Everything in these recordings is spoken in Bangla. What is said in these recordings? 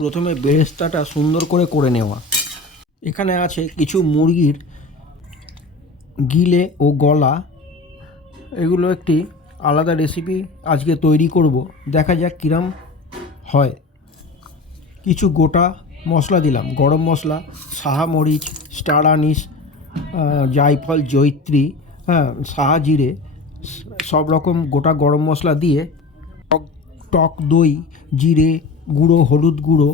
প্রথমে বেরেস্তাটা সুন্দর করে নেওয়া। এখানে আছে কিছু মুরগির গিলে ও গলা, এগুলো একটি আলাদা রেসিপি আজকে তৈরি করব, দেখা যাক কিরম হয়। কিছু গোটা মশলা দিলাম, গরম মশলা, সাহা মরিচ, স্টার আনিস, জায়ফল, জয়িত্রী, সাহা জিরে, সব রকম গোটা গরম মশলা দিয়ে টক দই, জিরে গুঁড়ো, হলুদ গুঁড়ো,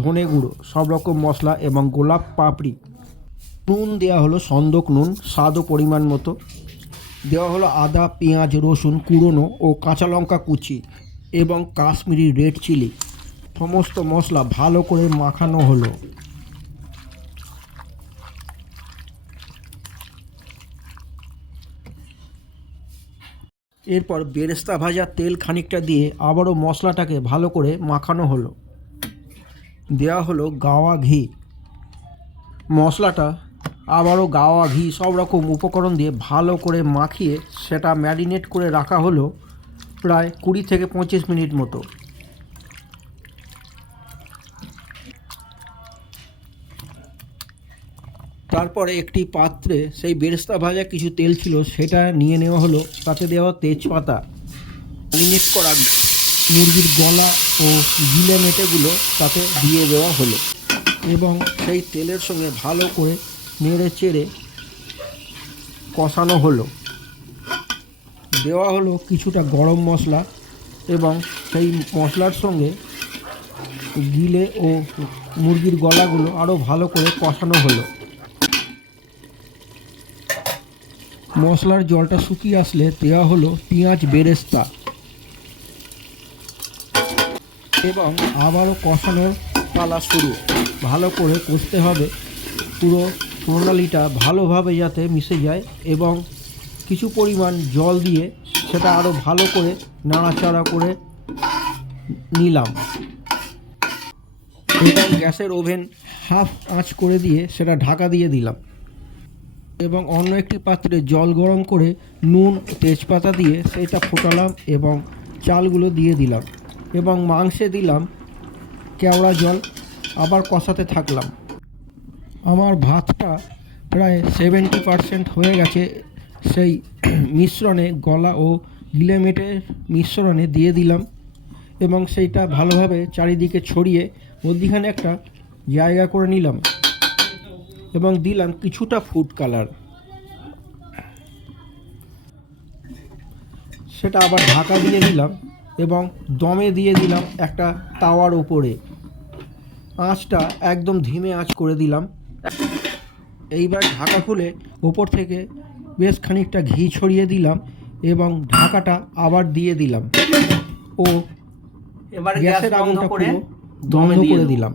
ধনে গুঁড়ো, সব রকম মশলা এবং গোলাপ পাপড়ি। নুন দেওয়া হলো সন্দক নুন, স্বাদ ও পরিমাণ মতো। দেওয়া হলো আদা, পেঁয়াজ, রসুন কুড়োনো ও কাঁচা লঙ্কা কুচি এবং কাশ্মীরি রেড চিলি। সমস্ত মশলা ভালো করে মাখানো হলো। এরপর বেরেস্তা ভাজা তেল খানিকটা দিয়ে আবারও মশলাটাকে ভালো করে মাখানো হলো। দেওয়া হলো গাওয়া ঘি। মশলাটা আবারও গাওয়া ঘি, সব রকম উপকরণ দিয়ে ভালো করে মাখিয়ে সেটা ম্যারিনেট করে রাখা হলো প্রায় 20 থেকে 25 মিনিট মতো। তারপরে একটি পাত্রে সেই বেরেস্তা ভাজা কিছু তেল ছিল সেটা নিয়ে নেওয়া হলো, তাতে দেওয়া তেজপাতা, ম্যারিনেট করা মুরগির গলা ও গিলে মেটেগুলো তাতে দিয়ে দেওয়া হলো এবং সেই তেলের সঙ্গে ভালো করে নেড়ে চেড়ে কষানো হলো। দেওয়া হলো কিছুটা গরম মশলা এবং সেই মশলার সঙ্গে গিলে ও মুরগির গলাগুলো আরও ভালো করে কষানো হলো। মশলার জলটা শুকিয়ে আসলে দেওয়া হলো পেঁয়াজ বেরেস্তা এবং আবারও কষানোর পালা শুরু। ভালো করে কষতে হবে, পুরো প্রণালীটা ভালোভাবে যাতে মিশে যায় এবং কিছু পরিমাণ জল দিয়ে সেটা আরও ভালো করে নাড়াচাড়া করে নিলাম এবং গ্যাসের ওভেন হাফ আঁচ করে দিয়ে সেটা ঢাকা দিয়ে দিলাম এবং অন্য একটি পাত্রে জল গরম করে নুন, তেজপাতা দিয়ে সেটা ফোটালাম এবং চালগুলো দিয়ে দিলাম এবং মাংসে দিলাম কেওড়া জল, আবার কষাতে থাকলাম। আমার ভাতটা প্রায় 70% হয়ে গেছে। সেই মিশ্রণে গলা ও গিলেমেটের মিশ্রণে দিয়ে দিলাম এবং সেইটা ভালোভাবে চারিদিকে ছড়িয়ে মধ্যিখানে একটা জায়গা করে নিলাম এবং দিলাম কিছুটা ফুড কালার। সেটা আবার ঢাকা দিয়ে দিলাম এবং দমে দিয়ে দিলাম একটা তাওয়ার উপরে। আঁচটা একদম ধিমে আঁচ করে দিলাম। এইবার ঢাকা খুলে ওপর থেকে বেশ খানিকটা ঘি ছড়িয়ে দিলাম এবং ঢাকাটা আবার দিয়ে দিলাম ও এবার গ্যাসের আগুনটা পুরো বন্ধ করে দিলাম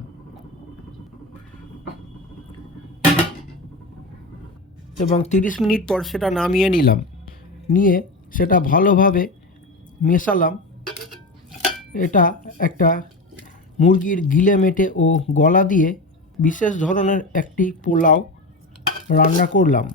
এবং 30 মিনিট পর সেটা নামিয়ে নিলাম। নিয়ে সেটা ভালোভাবে মেশালাম। এটা একটা মুরগির গিলে মেটে ও গলা দিয়ে বিশেষ ধরনের একটি পোলাও রান্না করলাম।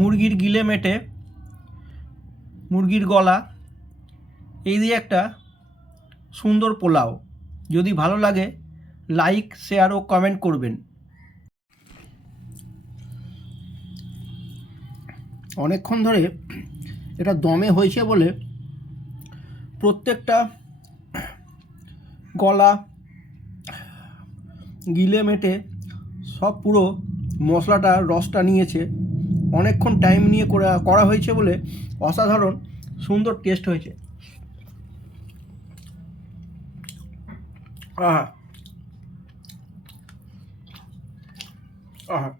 মুরগির গিলে মেটে, মুরগির গলা, এই দিয়ে একটা সুন্দর পোলাও। যদি ভালো লাগে লাইক, শেয়ার ও কমেন্ট করবেন। অনেকক্ষণ ধরে এটা দমে হয়েছে বলে প্রত্যেকটা গলা, গিলে মেটে সব পুরো মশলাটা রসটা নিয়েছে। অনেকক্ষণ টাইম নিয়ে করা হয়েছে বলে অসাধারণ সুন্দর টেস্ট হয়েছে। আহা আহা